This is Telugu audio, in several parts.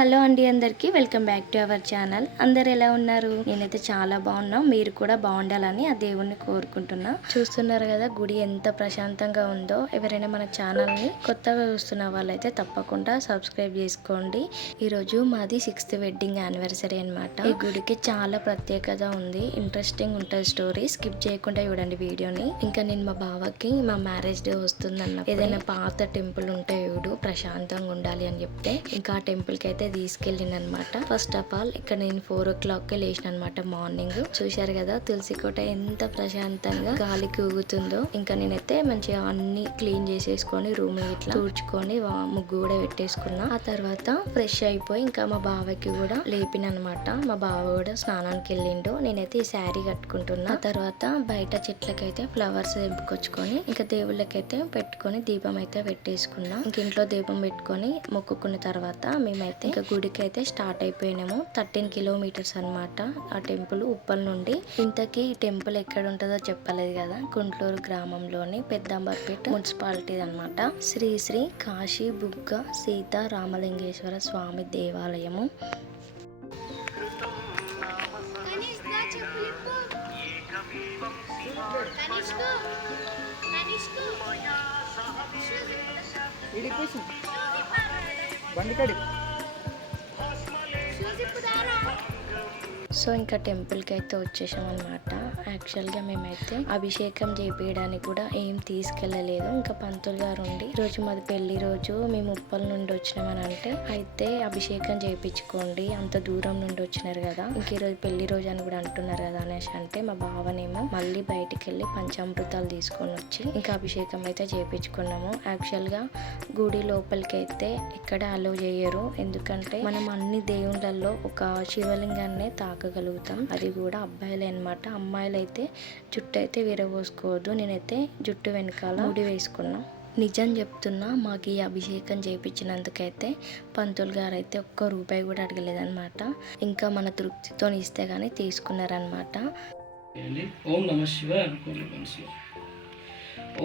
హలో అండి, అందరికీ welcome back to our channel. అందరు ఎలా ఉన్నారు? నేనైతే చాలా బాగున్నా. మీరు కూడా బాగుండాలని ఆ దేవుణ్ణి కోరుకుంటున్నా. చూస్తున్నారు కదా గుడి ఎంత ప్రశాంతంగా ఉందో. ఎవరైనా మన ఛానల్ని కొత్తగా చూస్తున్న వాళ్ళైతే తప్పకుండా సబ్స్క్రైబ్ చేసుకోండి. ఈరోజు మాది 6th వెడ్డింగ్ యానివర్సరీ అనమాట. ఈ గుడికి చాలా ప్రత్యేకత ఉంది, ఇంట్రెస్టింగ్ ఉంటుంది స్టోరీ. స్కిప్ చేయకుండా చూడండి వీడియోని. ఇంకా నేను మా బావకి మా మ్యారేజ్ డే వస్తుందన్న ఏదైనా పాత టెంపుల్ ఉంటే చూడు ప్రశాంతంగా ఉండాలి అని చెప్తే ఇంకా ఆ టెంపుల్ కి అయితే తీసుకెళ్ళిన అనమాట. ఫస్ట్ ఆఫ్ ఆల్ ఇక్కడ నేను 4 o'clock లేచిన అనమాట. మార్నింగ్ చూశారు కదా తులసి కోట ఎంత ప్రశాంతంగా గాలికి ఊగుతుందో. ఇంకా నేనైతే మంచిగా అన్ని క్లీన్ చేసేసుకొని రూమ్ ఇట్లా తుడుచుకొని ముగ్గు కూడా పెట్టేసుకున్నా. ఆ తర్వాత ఫ్రెష్ అయిపోయి ఇంకా మా బావకి కూడా లేపిన అనమాట. మా బావ కూడా స్నానానికి వెళ్ళిండు. నేనైతే ఈ శారీ కట్టుకుంటున్నా. ఆ తర్వాత బయట చెట్లకైతే ఫ్లవర్స్ తెంపుకొచ్చుకొని ఇంకా దేవుళ్ళకైతే పెట్టుకొని దీపం అయితే పెట్టేసుకున్నా. ఇంక ఇంట్లో దీపం పెట్టుకొని మొక్కుకున్న తర్వాత మేమైతే ఇంకా గుడికి అయితే స్టార్ట్ అయిపోయినాము. 13 kilometers అనమాట ఆ టెంపుల్ ఉప్పల్ నుండి. ఇంతకీ ఈ టెంపుల్ ఎక్కడ ఉంటుందో చెప్పలేదు కదా. గుంటూరు గ్రామంలోని పెద్దాంబర్పేట మున్సిపాలిటీ అనమాట. శ్రీ శ్రీ కాశీ బుగ్గ సీతా రామలింగేశ్వర స్వామి దేవాలయము. సో ఇంకా టెంపుల్కి అయితే వచ్చేసాం అనమాట. యాక్చువల్గా మేమైతే అభిషేకం చేయించడానికి కూడా ఏం తీసుకెళ్ళలేదు. ఇంకా పంతులు గారు ఉండి ఈరోజు మాది పెళ్లి రోజు, మేము ఉప్పల్ నుండి వచ్చినామని అంటే అయితే అభిషేకం చేయించుకోండి, అంత దూరం నుండి వచ్చినారు కదా, ఇంక ఈరోజు పెళ్లి రోజు అని కూడా అంటున్నారు కదా అనేసి అంటే మా బావనేమో మళ్ళీ బయటికి వెళ్ళి పంచామృతాలు తీసుకొని వచ్చి ఇంకా అభిషేకం అయితే చేయించుకున్నాము. యాక్చువల్గా గుడి లోపలికి అయితే ఎక్కడ అలో చేయరు, ఎందుకంటే మనం అన్ని దేవుళ్ళల్లో ఒక శివలింగాన్ని తాకగలుగుతాం. అది కూడా అబ్బాయిలే అనమాట. అమ్మాయిలు అయితే జుట్టు అయితే విరబోసుకోవద్దు. నేనైతే జుట్టు వెనకాల ముడి వేసుకున్నా. నిజం చెప్తున్నా, మాకు ఈ అభిషేకం చేయించినందుకైతే పంతులు గారు అయితే ఒక్క రూపాయి కూడా అడగలేదన్నమాట. ఇంకా మన తృప్తితో ఇస్తే గానీ తీసుకున్నారనమాట. ఓం నమః శివాయ.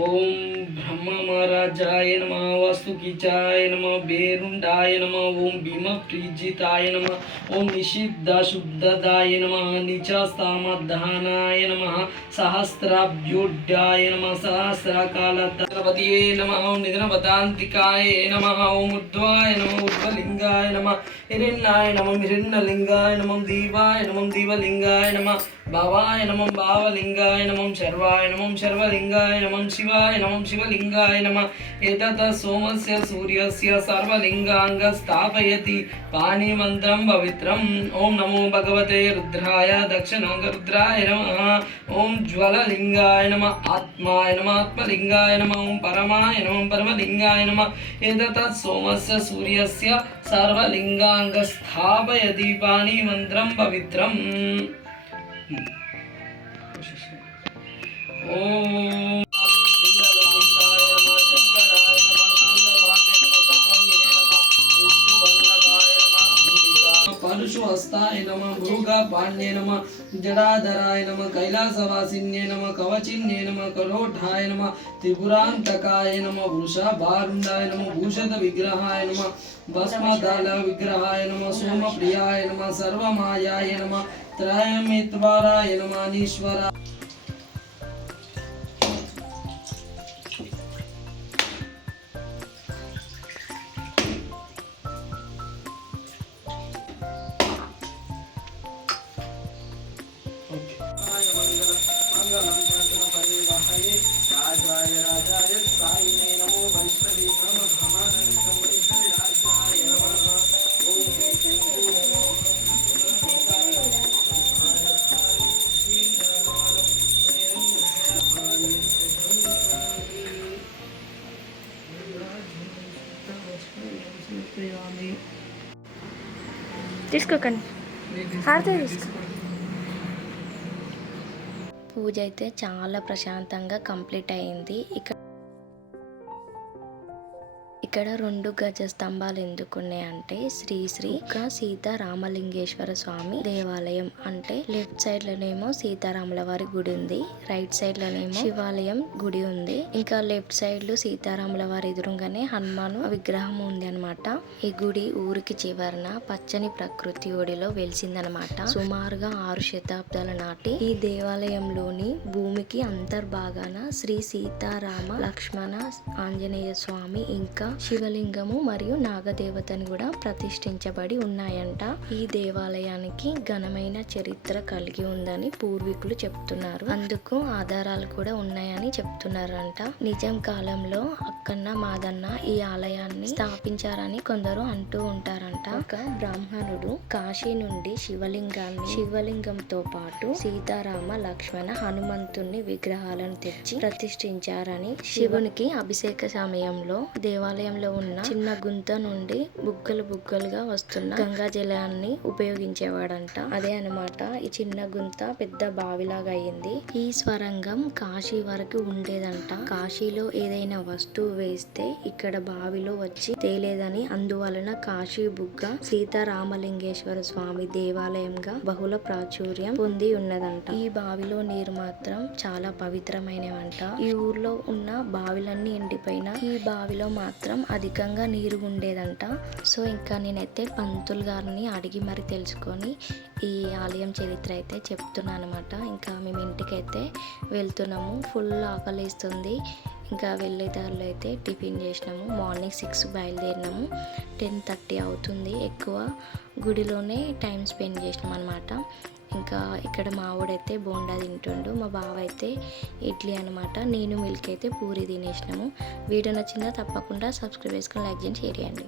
ఓం బ్రహ్మ మహారాజాయ నమః, వాస్తుకీచాయ నమః, బేరుండాయ నమః, ఓం భీమ ప్రీజితాయ నమః, ఓం నిషిద్ధ శుద్ధదాయ నమః, నిచస్తామధానాయ నమః, సహస్రాభ్యోడ్యాయ నమః, సహస్రకాలధనపతియే నమః, ఓం నిధనపదాంతికాయ నమః, ఓం ఉద్వాయ నమః, ఉద్వలింగాయ నమః, హిరణ్యాయ నమః, హిరణ్యలింగాయ నమః, దీవాయ నమః, దీవలింగాయ నమః, భావాయ నమః, భావలింగాయ నమః, శర్వాయ నమః, శర్వలింగాయ నమః, శివాయ నమః, శివలింగాయ నమః. ఏతత్ సోమస్య సూర్యస్య సర్వలింగాంగ స్థాపయతి పాణి మంత్రం పవిత్రం. ఓం నమో భగవతే రుద్రాయ దక్షిణాంగ రుద్రాయ నమః, ఓం జ్వలలింగాయ నమః, ఆత్మాయ నమః, ఆత్మలింగాయ నమః, ఓం పరమాయ నమః, పరమలింగాయ నమః. ఏతత్ సోమస్య సూర్యస్య సర్వలింగాంగ స్థాపయతి పాణి మంత్రం పవిత్రం. ఓం పరుషుహస్తాయ నమః, భృగపాణ్యే నమః, జడాధరాయ నమః, కైలాసవాసిన్యే నమః, కవచిన్యే నమః, కరోఠాయ నమః, త్రిపురాంతకాయ నమః, వృషభారుండాయ నమః, భూషద విగ్రహాయ నమః, భస్మదళ విగ్రహాయ నమః, సోమప్రియాయ నమః, సర్వమాయాయ నమః, త్రయమిత్వరాయ నమః, ఈశ్వర. తీసుకోకండి, హారతి తీసుకో. పూజ అయితే చాలా ప్రశాంతంగా కంప్లీట్ అయింది. ఇక ఇక్కడ 2 గజ స్తంభాలు ఎందుకున్నాయంటే శ్రీ శ్రీ సీతారామలింగేశ్వర స్వామి దేవాలయం. అంటే లెఫ్ట్ సైడ్ లోనేమో సీతారాముల వారి గుడి ఉంది, రైట్ సైడ్ లోనేమో శివాలయం గుడి ఉంది. ఇంకా లెఫ్ట్ సైడ్ లో సీతారాముల వారి ఎదురుగానే హనుమాను విగ్రహం ఉంది అనమాట. ఈ గుడి ఊరికి చివరన పచ్చని ప్రకృతి ఒడిలో వెలిసిందనమాట. సుమారుగా 6 శతాబ్దాల నాటి ఈ దేవాలయంలోని భూమికి అంతర్భాగాన శ్రీ సీతారామ లక్ష్మణ ఆంజనేయ స్వామి ఇంకా శివలింగము మరియు నాగదేవతని కూడా ప్రతిష్ఠించబడి ఉన్నాయంట. ఈ దేవాలయానికి ఘనమైన చరిత్ర కలిగి ఉందని పూర్వీకులు చెప్తున్నారు. అందుకు ఆధారాలు కూడా ఉన్నాయని చెప్తున్నారంట. నిజాం కాలంలో అక్కన్న మాదన్న ఈ ఆలయాన్ని స్థాపించారని కొందరు అంటూ ఉంటారంట. ఒక బ్రాహ్మణుడు కాశీ నుండి శివలింగంతో పాటు సీతారామ లక్ష్మణ హనుమంతుని విగ్రహాలను తెచ్చి ప్రతిష్ఠించారని, శివునికి అభిషేక సమయంలో దేవాలయంలో ఉన్న చిన్న గుంత నుండి బుగ్గలుగా వస్తున్న గంగా జలాన్ని ఉపయోగించేవాడంట. అదే అన్నమాట ఈ చిన్న గుంత పెద్ద బావిలాగా అయ్యింది. ఈ స్వరంగం కాశీ వరకు ఉండేదంట. కాశీలో ఏదైనా వస్తువు వేస్తే ఇక్కడ బావిలో వచ్చి తేలేదని, అందువలన కాశీ బుగ్గ సీతారామలింగేశ్వర స్వామి దేవాలయంగా బహుళ ప్రాచుర్యం పొంది ఉన్నదంట. ఈ బావిలో నీరు మాత్రం చాలా పవిత్రమైనవంట. ఈ ఊర్లో ఉన్న బావిలన్నీ ఎండిపోయినా ఈ బావిలో మాత్రం అధికంగా నీరు ఉండేదంట. సో ఇంకా నేనైతే పంతులు గారిని అడిగి మరి తెలుసుకొని ఈ ఆలయం చరిత్ర అయితే చెప్తున్నాను అనమాట. ఇంకా మేము ఇంటికైతే వెళ్తున్నాము. ఫుల్ ఆకలిస్తుంది. ఇంకా వెళ్ళే దారిలో అయితే టిఫిన్ చేసినాము. మార్నింగ్ 6 బయలుదేరినాము. 10:30 అవుతుంది. ఎక్కువ గుడిలోనే టైం స్పెండ్ చేసినాం అనమాట. ఇంకా ఇక్కడ మా వాడైతే బోండా తింటుండు, మా బావ అయితే ఇడ్లీ అనమాట. నేను మిల్క్ అయితే పూరి తినేసినాము. వీడియో నచ్చిందా తప్పకుండా సబ్స్క్రైబ్ చేసుకొని లైక్ చేయండి, షేర్ చేయండి.